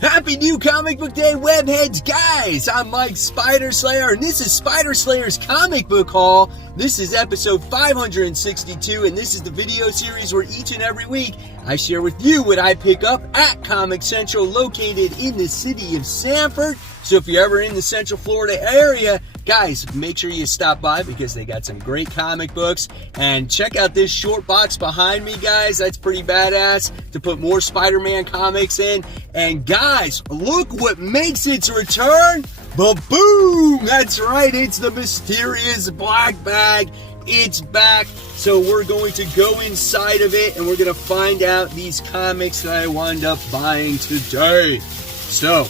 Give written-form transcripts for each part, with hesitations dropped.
Happy New Comic Book Day, webheads! Guys, I'm Mike Spider Slayer, and this is Spider Slayer's Comic Book Haul. This is episode 562, and this is the video series where each and every week I share with you what I pick up at Comic Central, located in the city of Sanford. So if you're ever in the Central Florida area, guys, make sure you stop by because they got some great comic books. And check out this short box behind me, guys. That's pretty badass to put more Spider-Man comics in. And guys, look what makes its return. Ba-boom! That's right, it's the mysterious black bag. It's back. So we're going to go inside of it and we're going to find out these comics that I wound up buying today. So,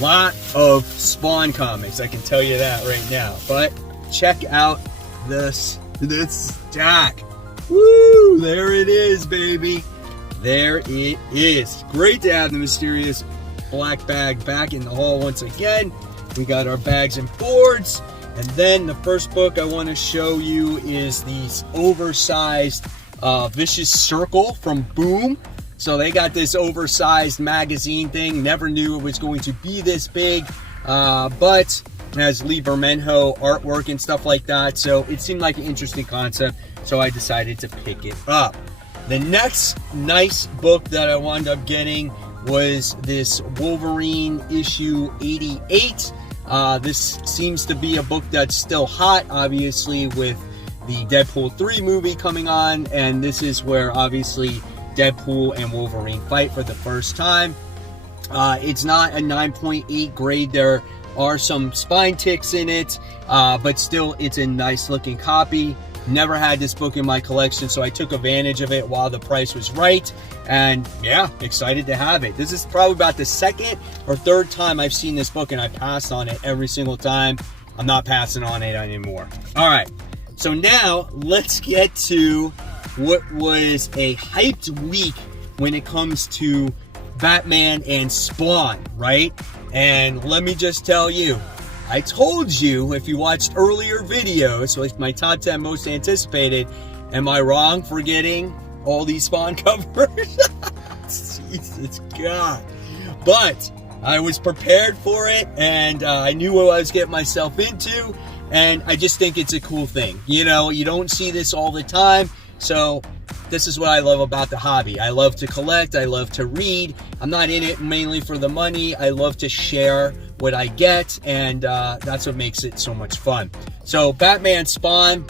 lot of Spawn comics, I can tell you that right now. But check out this stack. Woo! There it is, baby. There it is. Great to have the mysterious black bag back in the haul once again. We got our bags and boards. And then the first book I want to show you is these oversized Vicious Circle from Boom. So they got this oversized magazine thing. Never knew it was going to be this big, but it has Lee Bermejo artwork and stuff like that. So it seemed like an interesting concept, so I decided to pick it up. The next nice book that I wound up getting was this Wolverine issue 88. This seems to be a book that's still hot, obviously, with the Deadpool 3 movie coming on, and this is where obviously Deadpool and Wolverine fight for the first time. It's not a 9.8 grade. There are some spine ticks in it, but still it's a nice looking copy. Never had this book in my collection, so I took advantage of it while the price was right, and yeah, excited to have it. This is probably about the second or third time I've seen this book, and I passed on it every single time. I'm not passing on it anymore. All right, so now let's get to what was a hyped week when it comes to Batman and Spawn, right? And let me just tell you, I told you if you watched earlier videos, like my top 10 most anticipated, am I wrong for getting all these Spawn covers? Jesus God. But I was prepared for it, and I knew what I was getting myself into, and I just think it's a cool thing. You know, you don't see this all the time. So this is what I love about the hobby. I love to collect. I love to read. I'm not in it mainly for the money. I love to share what I get, and that's what makes it so much fun. So Batman Spawn,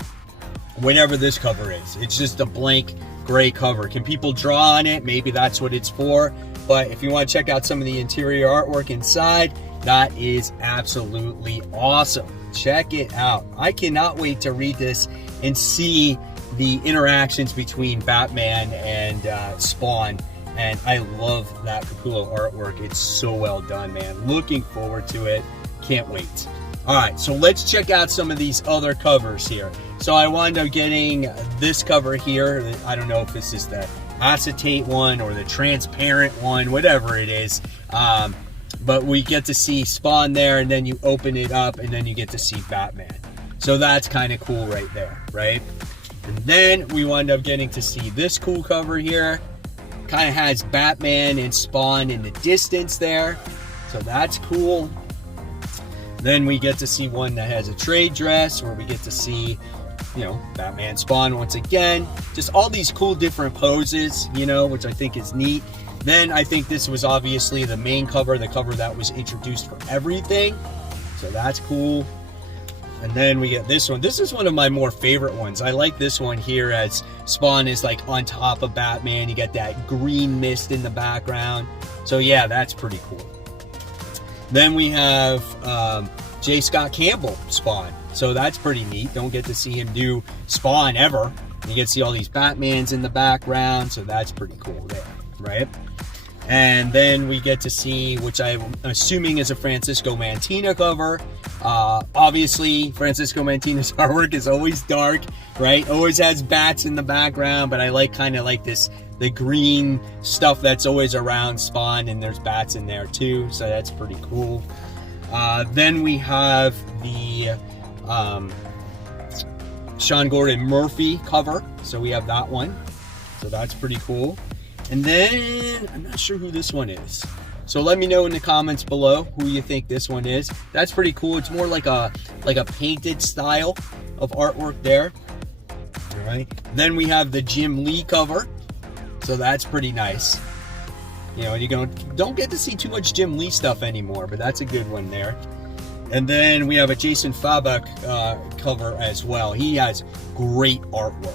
whatever this cover is, it's just a blank gray cover. Can people draw on it? Maybe that's what it's for. But if you want to check out some of the interior artwork inside, that is absolutely awesome. Check it out. I cannot wait to read this and see the interactions between Batman and Spawn, and I love that Capullo artwork. It's so well done, man. Looking forward to it. Can't wait. All right, so let's check out some of these other covers here. So I wound up getting this cover here. I don't know if this is the acetate one or the transparent one, whatever it is. But we get to see Spawn there, and then you open it up, and then you get to see Batman. So that's kind of cool right there, right? And then we wind up getting to see this cool cover here. Kind of has Batman and Spawn in the distance there. So that's cool. Then we get to see one that has a trade dress where we get to see, you know, Batman Spawn once again. Just all these cool different poses, you know, which I think is neat. Then I think this was obviously the main cover, the cover that was introduced for everything. So that's cool. And then we get this one. This is one of my more favorite ones. I like this one here as Spawn is like on top of Batman. You get that green mist in the background. So yeah, that's pretty cool. Then we have J. Scott Campbell Spawn. So that's pretty neat. Don't get to see him do Spawn ever. You get to see all these Batmans in the background. So that's pretty cool there, right? And then we get to see, which I'm assuming is a Francisco Mantina cover. Obviously, Francisco Mantina's artwork is always dark, right? Always has bats in the background, but I like kind of like this, the green stuff that's always around Spawn, and there's bats in there too, so that's pretty cool. Then we have the Sean Gordon Murphy cover, so we have that one, so that's pretty cool. And then I'm not sure who this one is. So let me know in the comments below who you think this one is. That's pretty cool. It's more like a painted style of artwork there. All right. Then we have the Jim Lee cover. So that's pretty nice. You know, you don't get to see too much Jim Lee stuff anymore, but that's a good one there. And then we have a Jason Fabok cover as well. He has great artwork.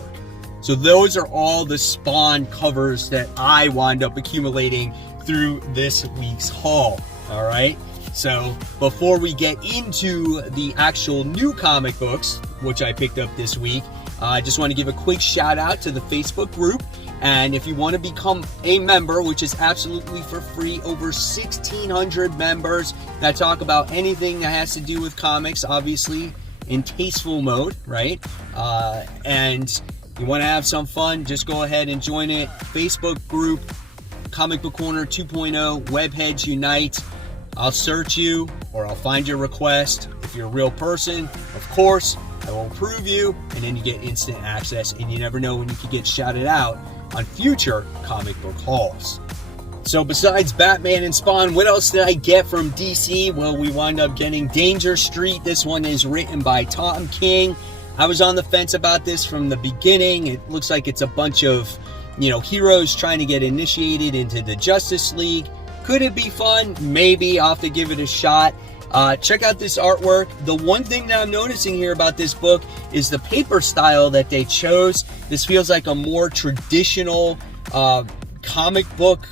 So those are all the Spawn covers that I wound up accumulating through this week's haul. All right. So before we get into the actual new comic books, which I picked up this week, I just want to give a quick shout out to the Facebook group. And if you want to become a member, which is absolutely for free, over 1,600 members that talk about anything that has to do with comics, obviously in tasteful mode, right? And you want to have some fun, just go ahead and join it. Facebook group, Comic Book Corner 2.0, Webheads Unite. I'll search you or I'll find your request. If you're a real person, of course, I will approve you, and then you get instant access, and you never know when you could get shouted out on future comic book hauls. So besides Batman and Spawn, what else did I get from DC? Well, we wound up getting Danger Street. This one is written by Tom King. I was on the fence about this from the beginning. It looks like it's a bunch of, heroes trying to get initiated into the Justice League. Could it be fun? Maybe. I'll have to give it a shot. Check out this artwork. The one thing that I'm noticing here about this book is the paper style that they chose. This feels like a more traditional comic book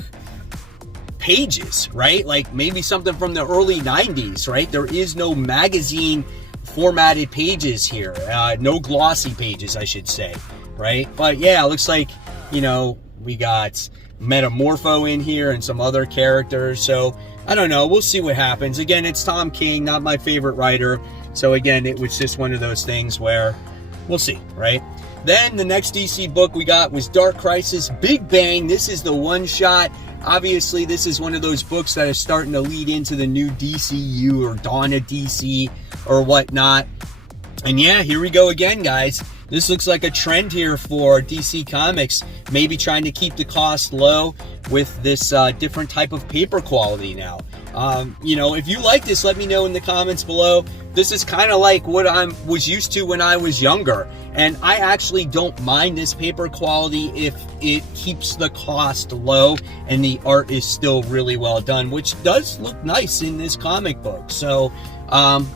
pages, right? Like maybe something from the early 90s, right? There is no magazine formatted pages here. No glossy pages, I should say, right? But yeah, it looks like, we got Metamorpho in here and some other characters. So I don't know. We'll see what happens. Again, it's Tom King, not my favorite writer. So again, it was just one of those things where we'll see, right? Then the next DC book we got was Dark Crisis Big Bang. This is the one shot. Obviously, this is one of those books that is starting to lead into the new DCU or Dawn of DC or whatnot. And yeah, here we go again, guys. This looks like a trend here for DC Comics, maybe trying to keep the cost low with this different type of paper quality now. If you like this, let me know in the comments below. This is kind of like what I was used to when I was younger. And I actually don't mind this paper quality if it keeps the cost low and the art is still really well done, which does look nice in this comic book. So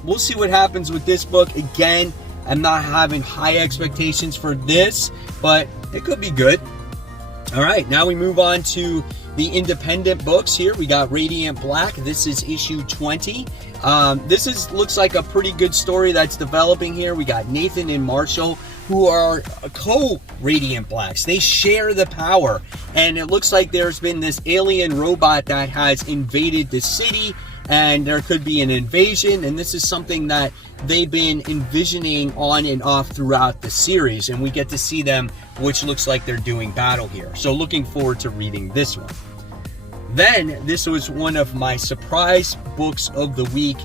we'll see what happens with this book. Again, I'm not having high expectations for this, but it could be good. All right, now we move on to the independent books here. We got Radiant Black. This is issue 20. This looks like a pretty good story that's developing here. We got Nathan and Marshall, who are co-Radiant Blacks. They share the power, and it looks like there's been this alien robot that has invaded the city, and there could be an invasion, and this is something that they've been envisioning on and off throughout the series, and we get to see them, which looks like they're doing battle here. So looking forward to reading this one. Then, this was one of my surprise books of the week.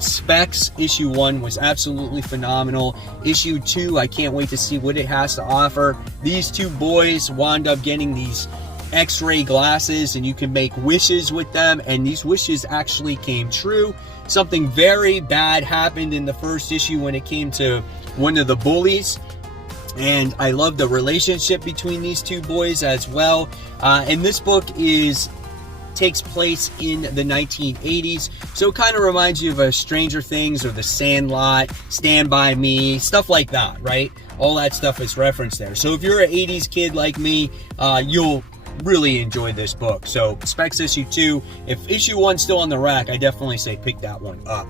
Specs, issue 1 was absolutely phenomenal. Issue 2, I can't wait to see what it has to offer. These two boys wound up getting these X-ray glasses, and you can make wishes with them, and these wishes actually came true. Something very bad happened in the first issue when it came to one of the bullies, and I love the relationship between these two boys as well. And this book takes place in the 1980s, so it kind of reminds you of a Stranger Things or The Sandlot, Stand By Me, stuff like that, right? All that stuff is referenced there. So if you're an 80s kid like me, you'll really enjoy this book. So Specs issue 2. If issue 1's still on the rack, I definitely say pick that one up.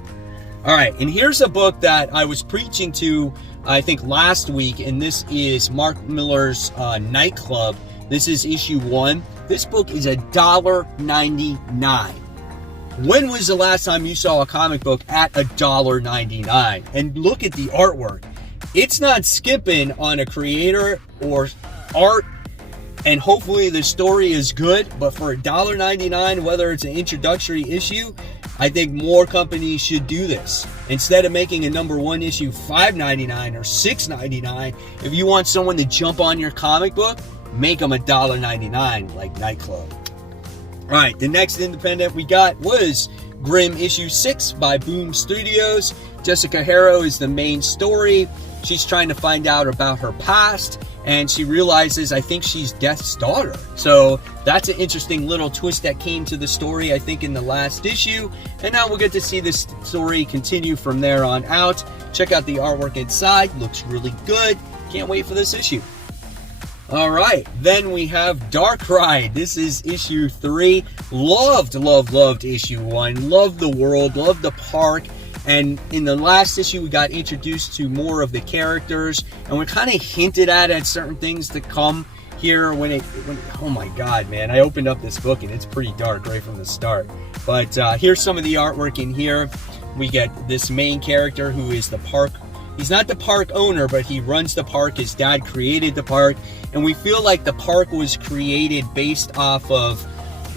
All right, and here's a book that I was preaching to, I think, last week, and this is Mark Millar's Nightclub. This is issue 1. This book is $1.99. When was the last time you saw a comic book at $1.99? And look at the artwork. It's not skipping on a creator or art, and hopefully the story is good, but for $1.99, whether it's an introductory issue, I think more companies should do this. Instead of making a #1 issue $5.99 or $6.99, if you want someone to jump on your comic book, make them $1.99 like Nightclub. All right, the next independent we got was Grimm issue 6 by Boom Studios. Jessica Harrow is the main story. She's trying to find out about her past, and she realizes, I think she's Death's daughter. So that's an interesting little twist that came to the story, I think, in the last issue. And now we'll get to see this story continue from there on out. Check out the artwork inside. Looks really good. Can't wait for this issue. All right, then we have Dark Ride. This is issue 3. Loved issue 1. Loved the world, loved the park. And in the last issue, we got introduced to more of the characters, and we're kind of hinted at certain things to come here when oh my God, man. I opened up this book and it's pretty dark right from the start. But here's some of the artwork in here. We get this main character who is the park. He's not the park owner, but he runs the park. His dad created the park. And we feel like the park was created based off of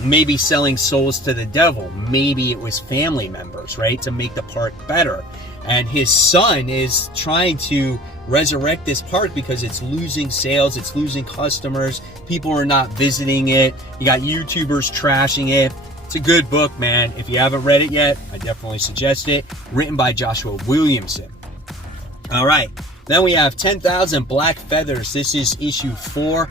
maybe selling souls to the devil. Maybe it was family members, right? To make the park better. And his son is trying to resurrect this park because it's losing sales. It's losing customers. People are not visiting it. You got YouTubers trashing it. It's a good book, man. If you haven't read it yet, I definitely suggest it. Written by Joshua Williamson. All right, then we have 10,000 Black Feathers. This is issue 4.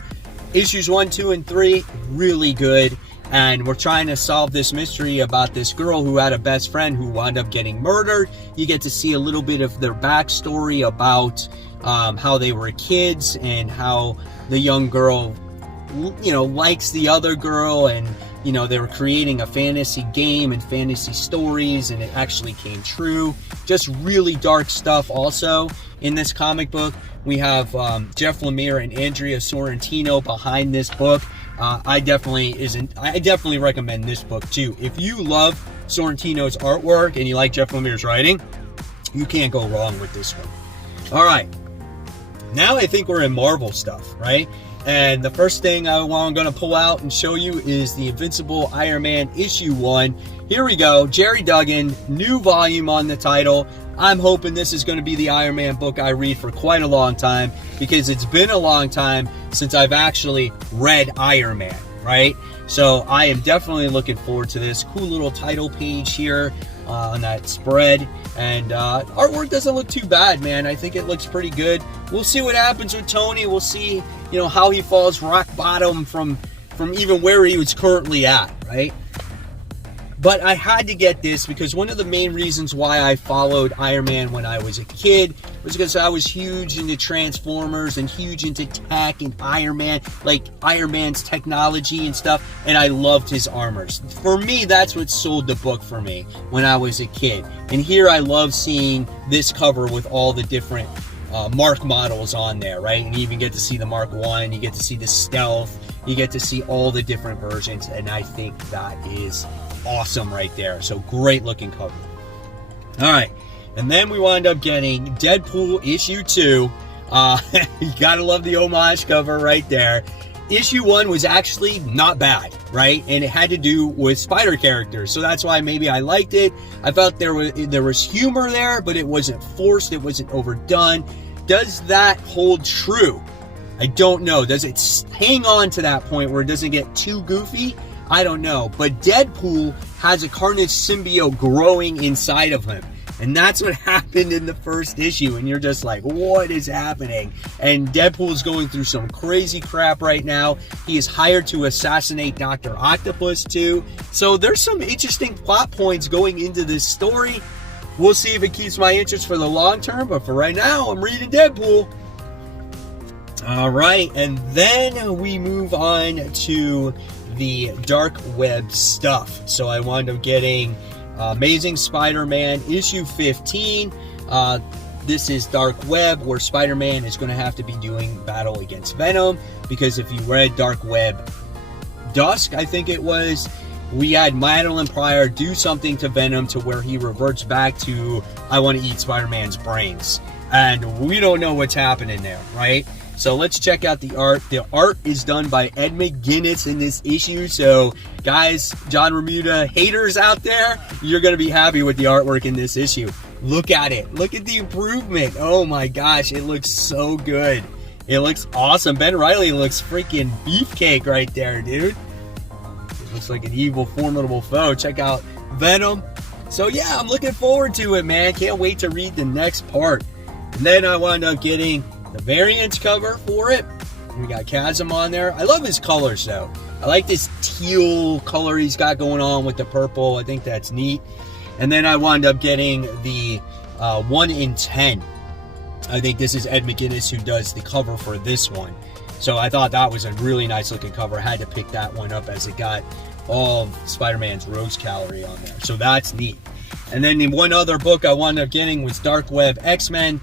Issues 1, 2, and 3, really good. And we're trying to solve this mystery about this girl who had a best friend who wound up getting murdered. You get to see a little bit of their backstory about how they were kids and how the young girl, likes the other girl, and they were creating a fantasy game and fantasy stories, and it actually came true. Just really dark stuff also in this comic book. We have Jeff Lemire and Andrea Sorrentino behind this book. I definitely recommend this book too. If you love Sorrentino's artwork and you like Jeff Lemire's writing, you can't go wrong with this one. All right. Now I think we're in Marvel stuff, right? And the first thing I'm going to pull out and show you is the Invincible Iron Man issue 1. Here we go. Jerry Duggan, new volume on the title. I'm hoping this is going to be the Iron Man book I read for quite a long time, because it's been a long time since I've actually read Iron Man, right? So I am definitely looking forward to this. Cool little title page here on that spread. And artwork doesn't look too bad, man. I think it looks pretty good. We'll see what happens with Tony. We'll see, how he falls rock bottom from even where he was currently at, right? But I had to get this because one of the main reasons why I followed Iron Man when I was a kid was because I was huge into Transformers and huge into tech and Iron Man, like Iron Man's technology and stuff, and I loved his armors. For me, that's what sold the book for me when I was a kid. And here I love seeing this cover with all the different Mark models on there, right? And you even get to see the Mark 1, you get to see the Stealth, you get to see all the different versions, and I think that is awesome right there. So great looking cover. All right, and then we wound up getting Deadpool issue 2. You gotta love the homage cover right there. Issue 1 was actually not bad, right? And it had to do with spider characters, so that's why maybe I liked it. I felt there was humor there, but it wasn't forced, it wasn't overdone. Does that hold true? I don't know. Does it hang on to that point where it doesn't get too goofy? I don't know. But Deadpool has a Carnage symbiote growing inside of him. And that's what happened in the first issue. And you're just like, what is happening? And Deadpool is going through some crazy crap right now. He is hired to assassinate Dr. Octopus too. So there's some interesting plot points going into this story. We'll see if it keeps my interest for the long term. But for right now, I'm reading Deadpool. All right. And then we move on to the dark web stuff. So I wound up getting Amazing Spider-Man issue 15. This is Dark Web, where Spider-Man is going to have to be doing battle against Venom, because if you read Dark Web Dusk, I think it was, we had Madeline Pryor do something to Venom to where he reverts back to, I want to eat Spider-Man's brains. And we don't know what's happening there, right? So let's check out the art. The art is done by Ed McGuinness in this issue. So guys, John Romita haters out there, you're going to be happy with the artwork in this issue. Look at it. Look at the improvement. Oh my gosh, it looks so good. It looks awesome. Ben Reilly looks freaking beefcake right there, dude. It looks like an evil, formidable foe. Check out Venom. So yeah, I'm looking forward to it, man. Can't wait to read the next part. And then I wound up getting the variant cover for it. We got Chasm on there. I love his colors, though. I like this teal color he's got going on with the purple. I think that's neat. And then I wound up getting the 1 in 10. I think this is Ed McGuinness who does the cover for this one. So I thought that was a really nice looking cover. I had to pick that one up as it got all of Spider-Man's Rogues Gallery on there. So that's neat. And then the one other book I wound up getting was Dark Web X-Men.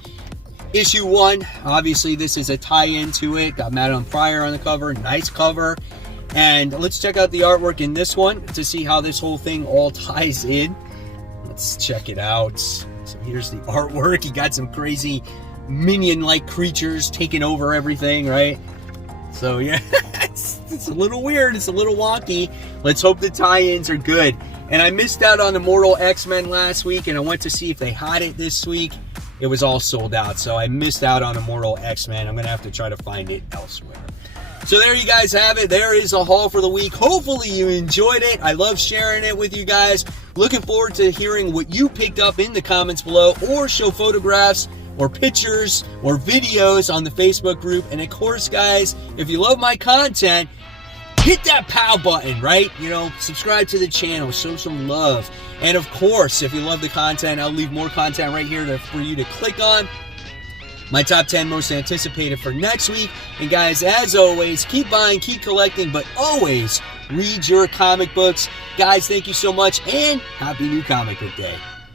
Issue 1, obviously this is a tie-in to it. Got Madeline Pryor on the cover, nice cover. And let's check out the artwork in this one to see how this whole thing all ties in. Let's check it out. So here's the artwork. You got some crazy minion-like creatures taking over everything, right? So yeah, it's a little weird, it's a little wonky. Let's hope the tie-ins are good. And I missed out on Immortal X-Men last week, and I went to see if they had it this week. It was all sold out, so I missed out on Immortal X-Men. I'm going to have to try to find it elsewhere. So there you guys have it. There is a haul for the week. Hopefully you enjoyed it. I love sharing it with you guys. Looking forward to hearing what you picked up in the comments below, or show photographs or pictures or videos on the Facebook group. And of course, guys, if you love my content, hit that POW button, right? You know, subscribe to the channel, show some love. And of course, if you love the content, I'll leave more content right here for you to click on. My top 10 most anticipated for next week. And guys, as always, keep buying, keep collecting, but always read your comic books. Guys, thank you so much, and happy new comic book day.